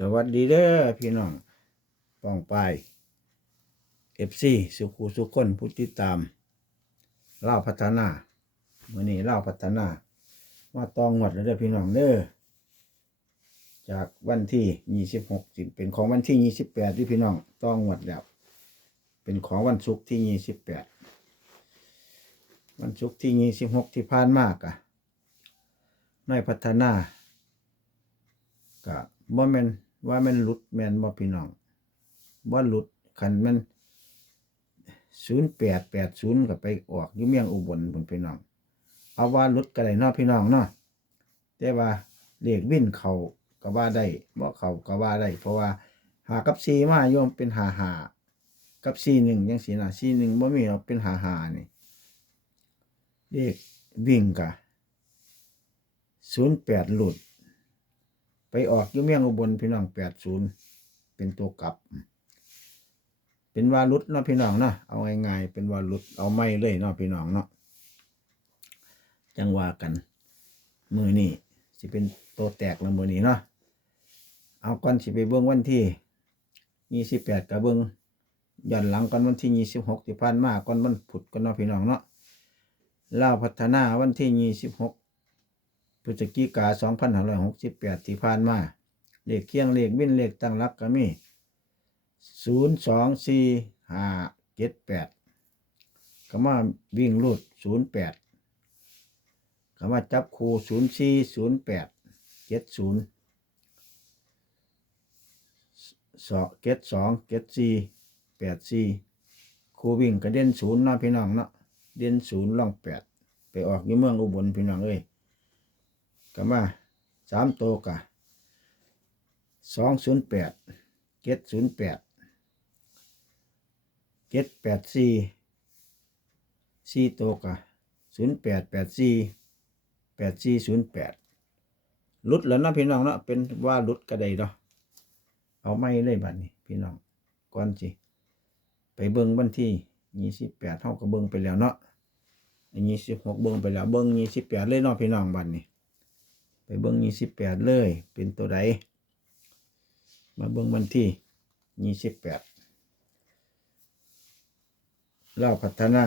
สวัสดีเด้อพี่น้องป้องไปเอฟซีสุขูสุขคนผู้ติดตามเล่าพัฒนาเมื่อนี้เล่าพัฒนามาตองหมดแล้วเด้อพี่น้องเด้อจากวันที่ยี่สิบหกเป็นของวันที่ยี่สิบแปดที่พี่น้องต้องหมดแล้ว เป็นของวันศุกร์ที่ยี่สิบแปดวันศุกร์ที่ยี่สิบหกที่ผ่านมากอะในอยพัฒนาก็บ่แม่น ว่าม่นหลุดแมนบ่พี่น้องบ่หลุดคันมัน0880ก็ไปออกอยู่เมียงอุบลพุ่นพี่น้อง เอาว่าหลุดก็ได้เนาะพี่น้องเนาะแต่ว่าเลขวิ่นเขาก็ว่าได้บ่เขาก็ว่าได้ เพราะว่าหากับ4มาโยมเป็นหาหากับ41จังซี่น่ะ41บ่มีหรอกเป็นหาหานี่เลขวิ่งก็08หลุด ออกยู่เมียงอุบลพี่น้องแปดศูนย์เป็นตัวกลับ เป็นวารุดเนาะพี่น้องเนาะเอาง่ายๆเป็นวารุดเอาไม่เลยเนาะพี่น้องเนาะจังว่ากัน มือนี่สิเป็นตัวแตกล้วมือนี้เนาะเอาก่อนสิไปเบิ้งวันที่ยี่สิบแปดกับเบิ้งย้อนหลังก่อนวันที่ยี่สิบหกที่ผ่านมาก่อนวันผุดก่อนเนาะพี่น้องเนาะลาพัฒนาวันที่ยี่สิบหก พฤศจิกา2568ที่ผ่านมาเลขเคียงเลขวิ่นเลขตั้งหลักก็มี02458ก็มาวิ่งรูด08ก็มาจับคู่0408 70สองเก็ดสองเก็ดสี่แปดสี่คูวิ่งก็เด่นศูนย์เนาะพี่น้องเนาะเด่นศูนย์ล่องแปดไปออกยู่เมืองอุบลพี่น้องเอ้ย ก็มาสามโตวกะสองศูนย์แปดเจ็ดศูนย์แปดเจ็ดแปดสี่สี่โตวกะศูนย์แปดแปดสี่แปดสี่ศูนย์แปดลุดแล้วนะพี่น้องเนาะเป็นว่าลุดกระไดเนาะเอาไม่เลยบัดนี้ พี่น้องก่อนสิไปเบิ้งบันที่ยี่สิบแปดเท่ากับเบิ้งไปแล้วเนาะยี่สิบหกเบิ้งไปแล้วเบิ้งยี่สิบแปดเลยเนาะพี่น้องบัดนี้ ไปเบิ้งยี่สิบแปดเลย เป็นตัวใดมาเบิ้งวันที่ยี่สิบแปดเล่าพัฒนา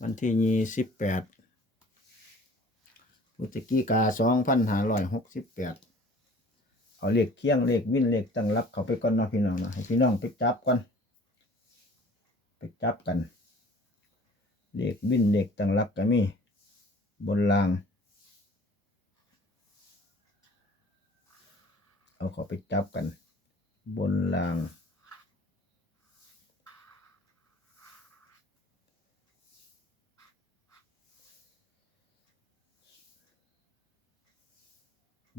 วันที่ยี่สิบแปดพฤศจิกาสองพันห้าร้อยหกสิบแปดเอาเลขเคียงเลขวินเลขตั้งรับเขาไปก่อนเนาะพี่น้องนะให้พี่น้องไปจับก่อนไปจับกันเลขวินเลขตั้งรับก็มีบนราง เอาเขาไปจับกัน บนราง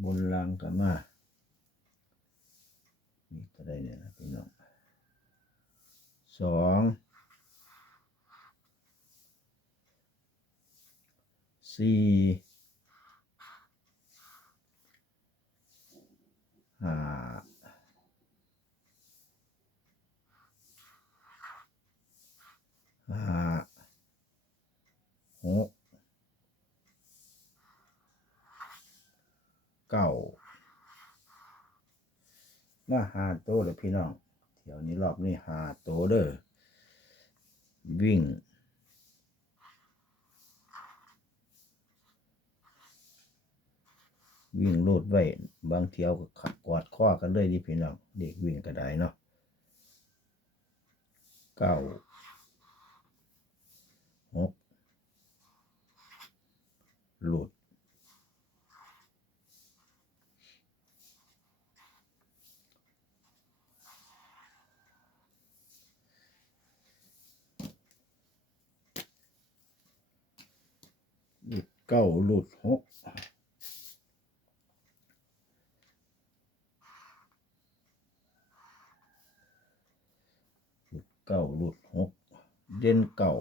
บนรางกันมานี่ก็ได้เนี่ยนะพี่น้องสองสี่ห้าห้าหกเก้ามาหาโตเลย พี่น้องเที่ยวนี้รอบนี้หาโตเด้อวิ่ง วิ่งโลดไว้ บางเที่ยวก็กอดข้อกันเลยนี่พี่น้องเด็กวิ่งก็ได้เนาะเก้าหกหลุดหลุด เก้าหลุดหกเก้าหลุดหกเด่นเก่า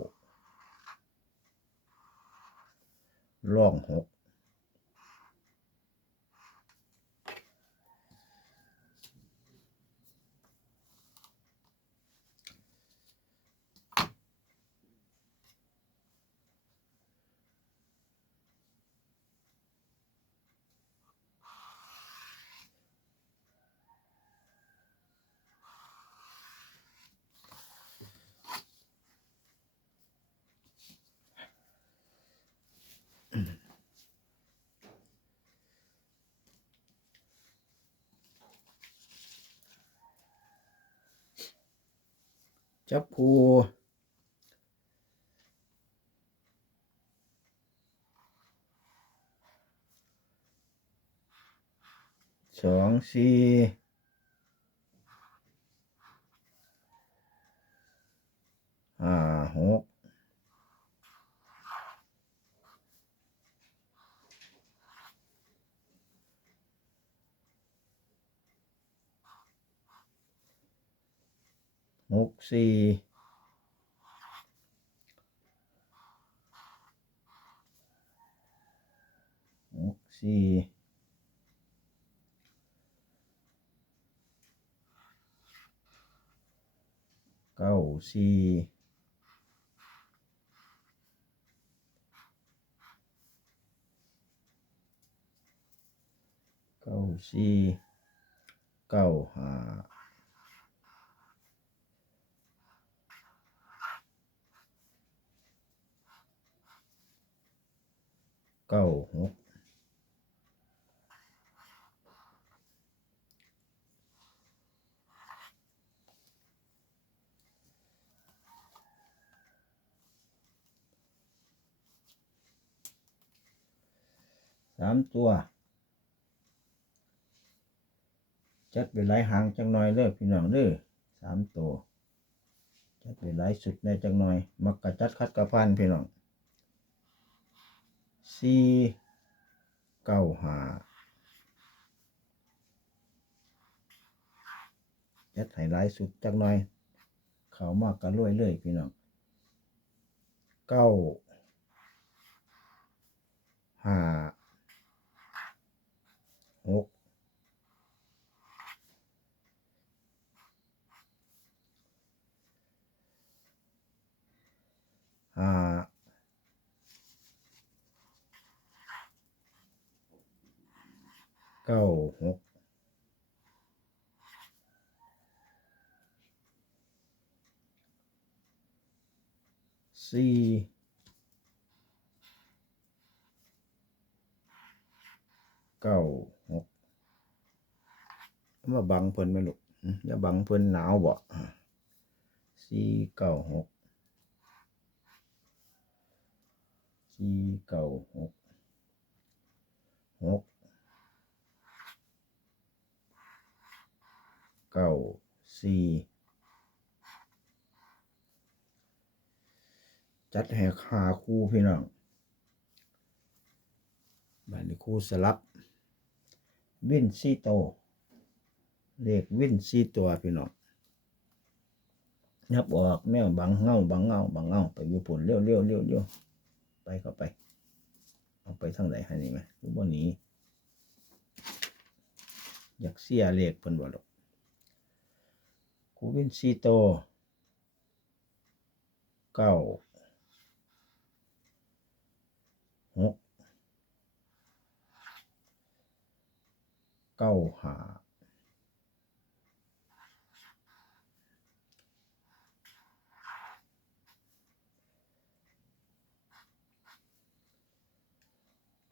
ร่องหก จับคูสองสี่ห้าหก หกสี่หกสี่เก้าสี่เก้าสี่เก้าห้า เก้าหกสามตัว จัดไปหลายหางจังหน่อยเด้อพี่น้องเด้อสามตัว จัดไปหลายสุดในจังหน่อย มักกะจัดคัดกระพันพี่น้อง สี่เก้าห้ายัดให้หลายสุดจักหน่อย เขามากกันรวยเลยพี่น้องเก้าห้าหกห้า เก้าหกสี่เก้าหกมาบังเพิ่นไหมลูกอย่าบังเพิ่นหนาวบ่อ่าสี่เก้าหกสี่เก้าหกหก เก้าสี่จัดให้หาคู่พี่น้องบัดนี้คู่สลับ วินซีโตวเลขวินซีตัวพี่น้องยับออกแมวบังเงาบังเงาบังเงาไปอยู่ปุ่นเลี้ยวเลี้ยวเลี้ยวเลี้ยวไปเข้าไป เอาไปทางไหนให้นี่ไหมรู้บ่หนีอยากเสียเลขเพิ่นบ่ดอก คูวินซีโตเก้าหกเก้าห้า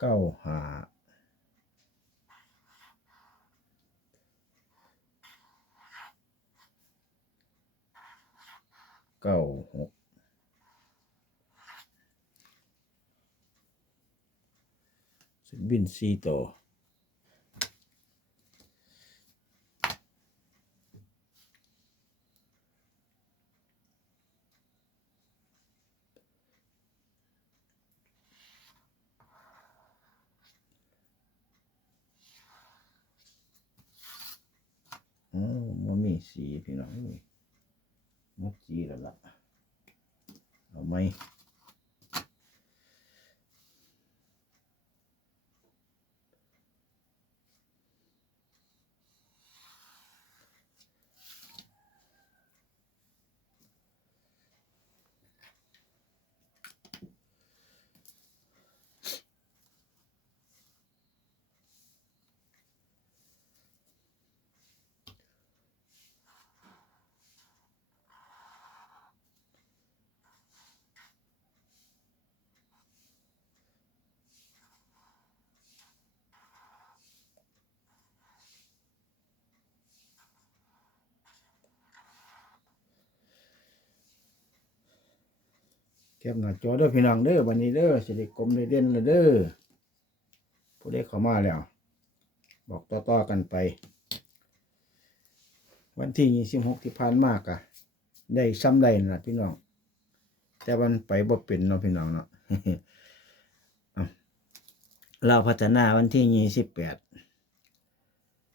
เก้าห้า เก้าหกสุดบินซีโตวอ๋อมันมีสีพี่น้องนี่ มุกจีแล้วล่ะเอาไหม แคบหน้าจอเด้อพี่น้องเด้อวันนี้เด้อสิได้กลมได้เด่นเลยเด้อผู้ใดเข้ามาแล้ว บอกต่อๆกันไป วันที่ยี่สิบหกที่ผ่านมากอะได้ซ้ำได้นั่นล่ะพี่น้อง แต่วันไปบ่เป็นเนาะพี่น้องเนาะเราพัฒนาวันที่ยี่สิบแปด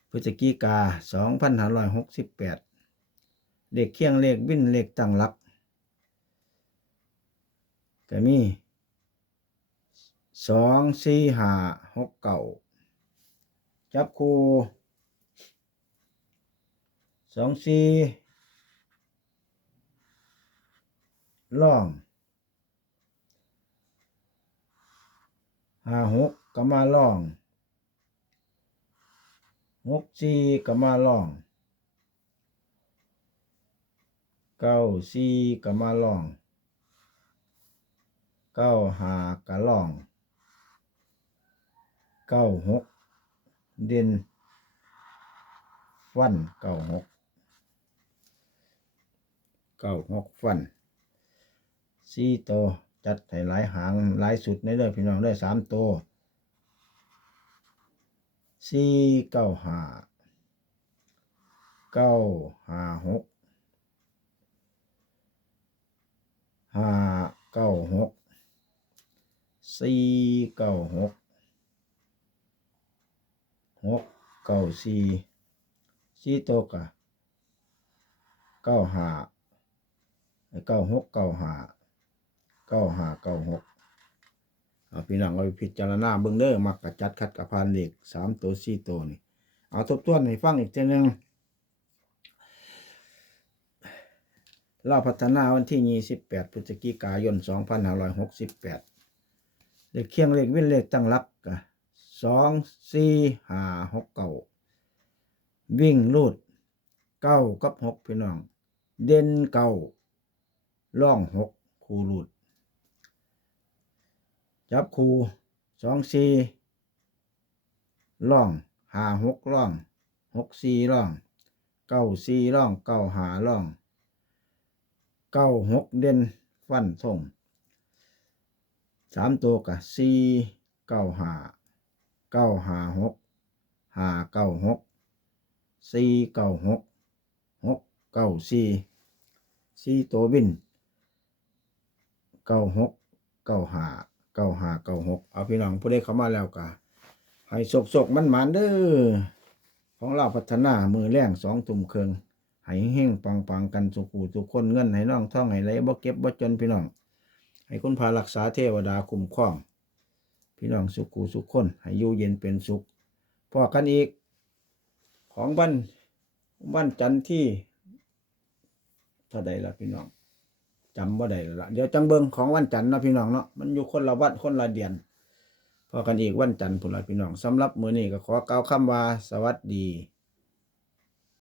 พฤศจิกาสองพันห้าร้อยหกสิบแปดเลขเคียงเลขบินเลขตั้งหลั กก็มีสองสี่ห้าหกเก้าจับคู่สองสี่ล่องห้าหกก็มาล่องหกสี่ก็มาล่องเก้าสี่ก็มาล่อง เก้าห้าก็ล่องเก้าหกเด่นฟันเก้าหกเก้าหกฟันสี่ตัวจัดให้หลายหางหลายสุดในเด้อพี่น้องได้สามตัวสี่เก้าห้าเก้าห้าหกห้าเก้าหก สี่เก้าหกหกเก้าสี่สี่ตัวกะเก้าหาเก้าหกเก้าหาเก้าหาเก้าหกเอาพี่น้องเอาไปพิจารณาเบื้องเด้อมักกะจัดคัดกระพานเหล็กสามตัวสี่ตัวนี่ เอาทบทวนให้ฟังอีกทีหนึ่งเราพัฒนาวันที่นี้สิบแปดพฤศจิกายนสองพันห้าร้อยหกสิบแปด เลขเคียงเลขวินเลขตั้งรับกะสองสี่ห้าหกเก้าวิ่งลูดเก้ากับหกพี่น้อง เด่นเก้าล่องหกคูรูด จับคูสองสี่ล่องหาหกล่องหกสี่ล่องเก้าสี่ล่องเก้าหาล่องเก้าหกเด่นฟันทง สามตัวกับสี่เก้าหาเก้าหาหกหาเก้าหกสี่เก้าหกหกเก้าสี่สี่ตัวบินเก้าหกเก้าหาเก้าหาเก้าหกเอาพี่น้องผู้ใดเข้ามาแล้วกะให้สกสกมันหมันๆเด้อของเราพัฒนามือแรงสองตุ่มเคืองให้เฮงปังปังกันสุขูทุกคนเงินให้น้องท่องให้ไหลบ่เก็บบ่จนพี่น้อง ให้คุณพารักษาเทวดาคุ้มครอง พี่น้องสุขูสุขคน ให้อยู่เย็นเป็นสุขพอกันอีก ของบ้านบ้านจันทร์ที่เท่าใดละพี่น้องจำว่าได้แล้วละเดี๋ยวจังเบิงของวันจันทร์นะพี่น้องเนาะมันอยู่คนละวัดคนละเดือนพอกันอีกวันจันทร์พุ่นละพี่น้องสำหรับมื้อนี้ก็ขอกล่าวคำว่าสวัสดี